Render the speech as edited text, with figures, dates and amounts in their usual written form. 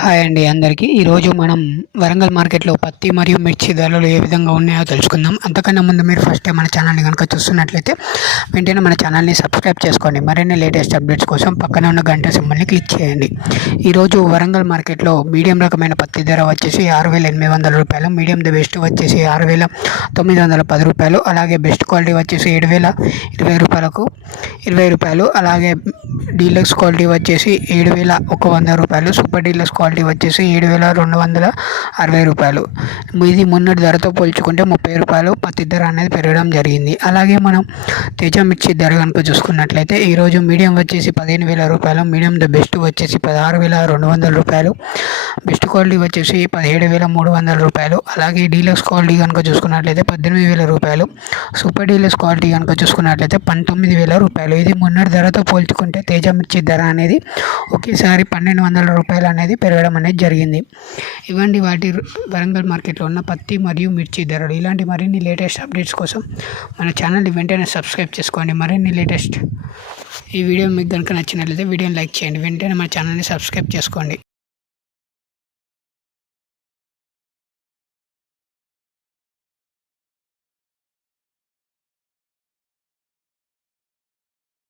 Hi అండి అందరికీ. ఈరోజు మనం వరంగల్ మార్కెట్లో పత్తి మరియు మిర్చి ధరలు ఏ విధంగా ఉన్నాయో తెలుసుకుందాం. అంతకన్నా ముందు మీరు ఫస్ట్ టైం మన ఛానల్ని కనుక చూస్తున్నట్లయితే వెంటనే మన ఛానల్ని సబ్స్క్రైబ్ చేసుకోండి. మరిన్ని లేటెస్ట్ అప్డేట్స్ కోసం పక్కన ఉన్న గంట సింబల్ని క్లిక్ చేయండి. ఈరోజు వరంగల్ మార్కెట్లో మీడియం రకమైన పత్తి ధర వచ్చేసి 6,800 రూపాయలు, మీడియం ద బెస్ట్ వచ్చేసి 6,910 రూపాయలు, అలాగే బెస్ట్ క్వాలిటీ వచ్చేసి 7,020 రూపాయలు, అలాగే డీలక్స్ క్వాలిటీ వచ్చేసి 7,100 రూపాయలు, సూపర్ డీలక్స్ క్వాలిటీ వచ్చేసి 7,260 రూపాయలు. ఇది మొన్నటి ధరతో పోల్చుకుంటే 30 రూపాయలు పత్తి ధర అనేది పెరగడం జరిగింది. అలాగే మనం తేజ మిర్చి ధర కనుక చూసుకున్నట్లయితే ఈరోజు మీడియం వచ్చేసి 15,000 రూపాయలు, మీడియం ద బెస్ట్ వచ్చేసి 16,200 రూపాయలు, బెస్ట్ క్వాలిటీ వచ్చేసి 17,300 రూపాయలు, అలాగే డీలక్స్ క్వాలిటీ కనుక చూసుకున్నట్లయితే 18,000 రూపాయలు, సూపర్ డీలక్స్ క్వాలిటీ కనుక చూసుకున్నట్లయితే 19,000 రూపాయలు. ఇది మొన్నటి ధరతో పోల్చుకుంటే తేజ మిర్చి ధర అనేది ఒకేసారి 1,200 రూపాయలు అనేది పెరగడం అనేది జరిగింది. ఇవ్వండి వాటి వరంగల్ మార్కెట్లో ఉన్న పత్తి మరియు మిర్చి ధరలు. ఇలాంటి మరిన్ని లేటెస్ట్ అప్డేట్స్ కోసం మన ఛానల్ని వెంటనే సబ్స్క్రైబ్ చేసుకోండి. మరిన్ని లేటెస్ట్ ఈ వీడియో మీకు కనుక నచ్చినట్లయితే వీడియోని లైక్ చేయండి. వెంటనే మన ఛానల్ని సబ్స్క్రైబ్ చేసుకోండి.